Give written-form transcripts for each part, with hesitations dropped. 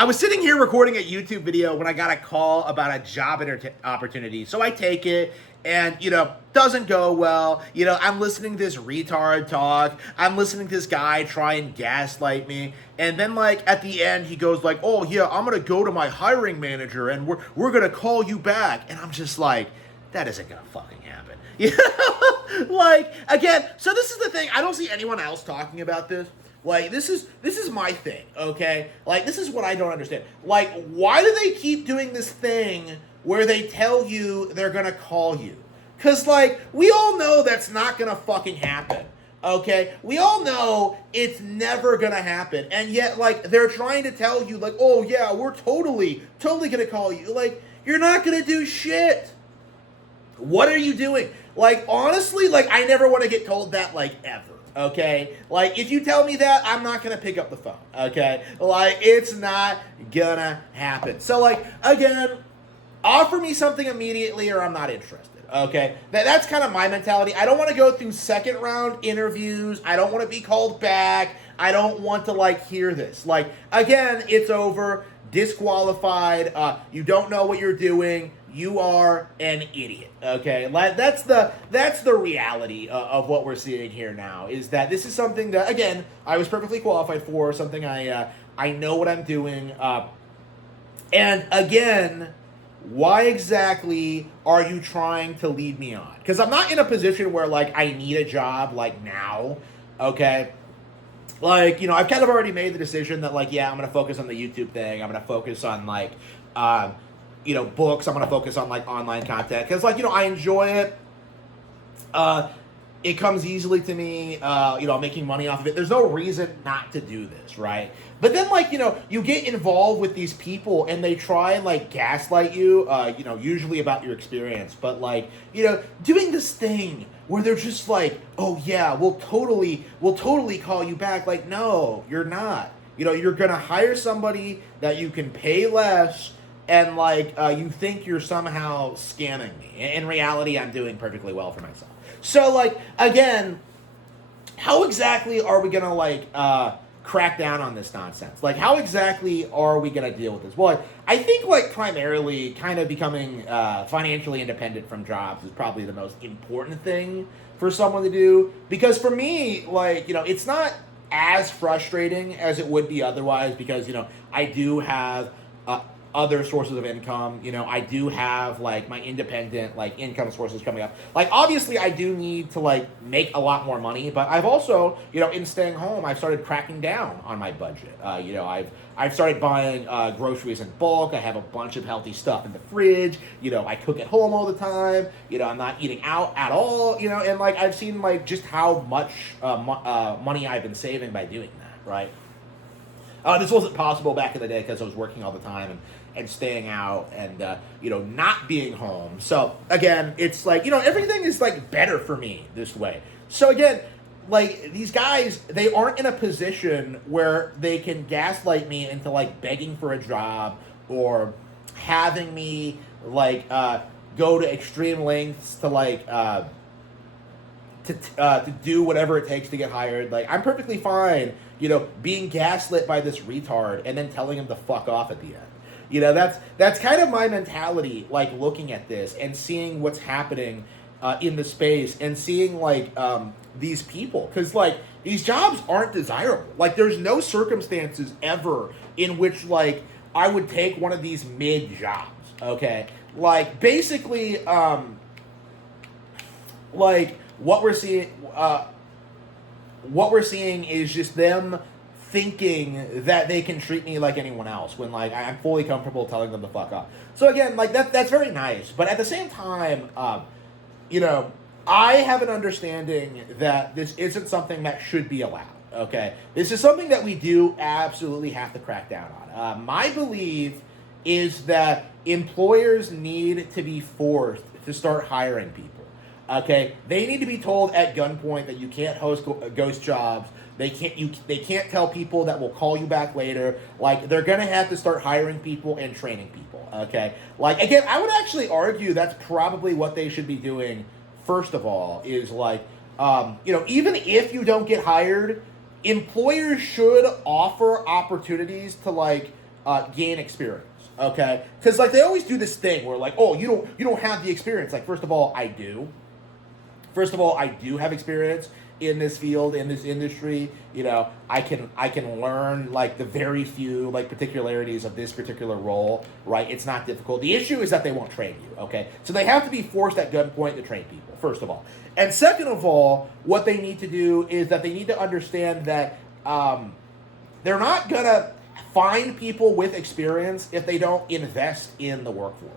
I was sitting here recording a YouTube video when I got a call about a job opportunity. So I take it and, doesn't go well. I'm listening to this retard talk. I'm listening to this guy try and gaslight me. And then, at the end, he goes oh, yeah, I'm going to go to my hiring manager and we're going to call you back. And I'm just like, that isn't going to fucking happen. Again, so this is the thing. I don't see anyone else talking about this. This is my thing, okay? This is what I don't understand. Why do they keep doing this thing where they tell you they're gonna call you? Because, we all know that's not gonna fucking happen, okay? We all know it's never gonna happen. And yet, they're trying to tell you, oh, yeah, we're totally gonna call you. You're not gonna do shit. What are you doing? Honestly, I never want to get told that, ever. Okay? If you tell me that, I'm not going to pick up the phone. Okay? It's not gonna happen. So, again, offer me something immediately or I'm not interested. Okay? That's kind of my mentality. I don't want to go through second round interviews. I don't want to be called back. I don't want to, hear this. Again, it's over. Disqualified. You don't know what you're doing. You are an idiot, okay? That's the reality of what we're seeing here now, is that this is something that, again, I was perfectly qualified for, something I know what I'm doing. And, again, why exactly are you trying to lead me on? Because I'm not in a position where, I need a job, now, okay? I've kind of already made the decision that, yeah, I'm going to focus on the YouTube thing. I'm going to focus on, books. I'm going to focus on, online content. Because, I enjoy it. It comes easily to me. I'm making money off of it. There's no reason not to do this, right? But then, you get involved with these people and they try and, gaslight you, usually about your experience. But, doing this thing where they're just oh, yeah, we'll totally call you back. No, you're not. You're going to hire somebody that you can pay less and, you think you're somehow scamming me. In reality, I'm doing perfectly well for myself. So, again, how exactly are we going to, crack down on this nonsense? How exactly are we going to deal with this? Well, I think, primarily kind of becoming financially independent from jobs is probably the most important thing for someone to do. Because for me, it's not as frustrating as it would be otherwise because, I do have other sources of income. I do have my independent income sources coming up. Obviously I do need to make a lot more money, but I've also, in staying home, I've started cracking down on my budget. I've started buying groceries in bulk. I have a bunch of healthy stuff in the fridge. I cook at home all the time. I'm not eating out at all, and I've seen just how much money I've been saving by doing that, right? This wasn't possible back in the day because I was working all the time and staying out and, not being home. So, again, it's everything is, better for me this way. So, again, these guys, they aren't in a position where they can gaslight me into, begging for a job or having me, go to extreme lengths to, to do whatever it takes to get hired. I'm perfectly fine, being gaslit by this retard and then telling him to fuck off at the end. That's kind of my mentality, looking at this and seeing what's happening in the space and seeing, these people. Because, these jobs aren't desirable. There's no circumstances ever in which, I would take one of these mid jobs, okay? Basically, what we're seeing is just them thinking that they can treat me like anyone else when I'm fully comfortable telling them to fuck up. So again, that's very nice, but at the same time, I have an understanding that this isn't something that should be allowed. Okay, this is something that we do absolutely have to crack down on. My belief is that employers need to be forced to start hiring people. Okay, they need to be told at gunpoint that you can't host ghost jobs. They can't tell people that will call you back later. They're gonna have to start hiring people and training people. Okay, again, I would actually argue that's probably what they should be doing. First of all, is even if you don't get hired, employers should offer opportunities to gain experience. Okay, because like they always do this thing where like, oh, you don't have the experience. Like, first of all, I do. First of all, I do have experience in this field, in this industry. I can learn like the very few like particularities of this particular role. Right, it's not difficult. The issue is that they won't train you. Okay, so they have to be forced at gunpoint to train people. First of all, and second of all, what they need to do is that they need to understand that they're not gonna find people with experience if they don't invest in the workforce.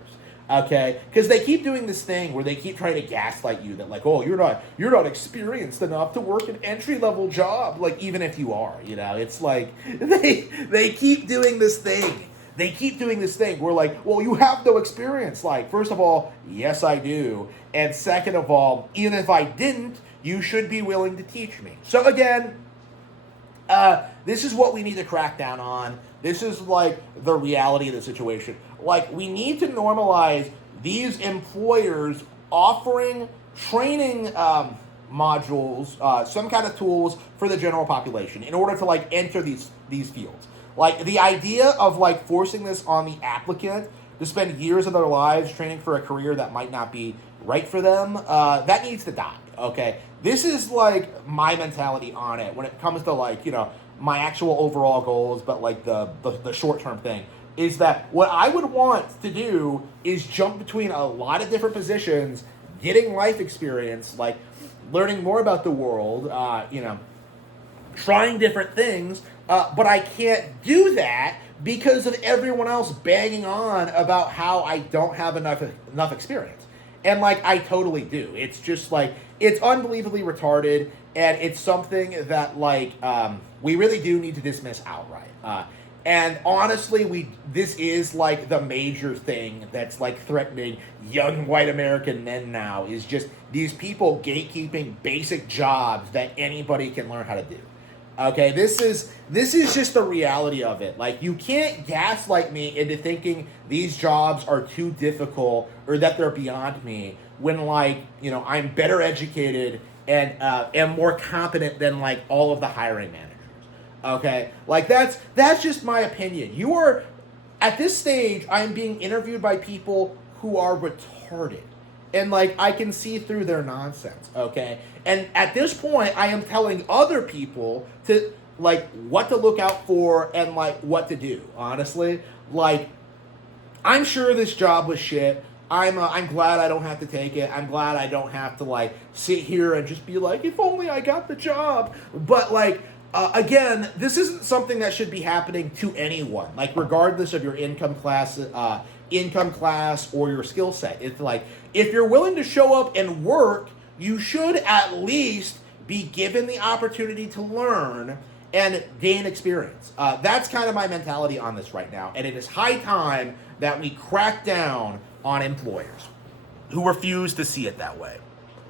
Okay, because they keep doing this thing where they keep trying to gaslight you that like, oh, you're not experienced enough to work an entry level job. Like, even if you are, it's like they keep doing this thing. They keep doing this thing where like, well, you have no experience. Like, first of all, yes, I do, and second of all, even if I didn't, you should be willing to teach me. So again, this is what we need to crack down on. This is like the reality of the situation. Like, we need to normalize these employers offering training modules, some kind of tools for the general population in order to like enter these fields. Like, the idea of like forcing this on the applicant to spend years of their lives training for a career that might not be right for them, that needs to die. Okay, this is like my mentality on it when it comes to like my actual overall goals, but like the short term thing is that what I would want to do is jump between a lot of different positions, getting life experience, like learning more about the world, trying different things, but I can't do that because of everyone else banging on about how I don't have enough experience. And like, I totally do. It's just like, it's unbelievably retarded, and it's something that like we really do need to dismiss outright. And honestly, this is like the major thing that's like threatening young white American men now, is just these people gatekeeping basic jobs that anybody can learn how to do. Okay, this is just the reality of it. Like, you can't gaslight me into thinking these jobs are too difficult or that they're beyond me when like, I'm better educated and am more competent than like all of the hiring managers. Okay, like that's just my opinion. You are, at this stage, I am being interviewed by people who are retarded, and like, I can see through their nonsense. Okay, and at this point, I am telling other people to like what to look out for and like what to do. Honestly, like, I'm sure this job was shit. I'm glad I don't have to take it. I'm glad I don't have to like sit here and just be like, if only I got the job. But like, again, this isn't something that should be happening to anyone, like regardless of your income class or your skill set. It's like, if you're willing to show up and work, you should at least be given the opportunity to learn and gain experience. That's kind of my mentality on this right now, and it is high time that we crack down on employers who refuse to see it that way.